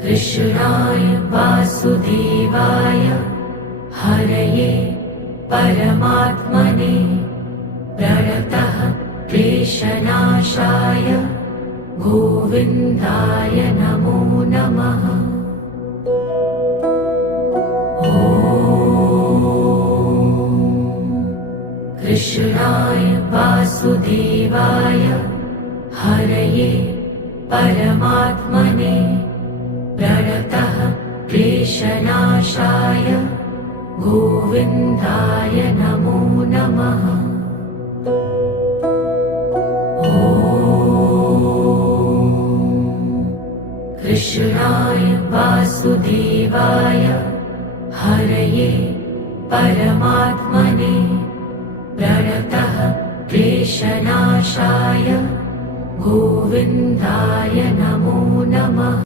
कृष्णाय वासुदेवाय हरये परमात्मने प्रणतः क्लेशनाशाय गोविन्दाय नमो नमः। कृष्णाय वासुदेवाय हरये परमात्मने प्रणतः क्लेशनाशाय गोविन्दाय नमो नमः। कृष्णाय वासुदेवाय हरये परमात्मने प्रणतः क्लेशनाशाय गोविन्दाय नमो नमः।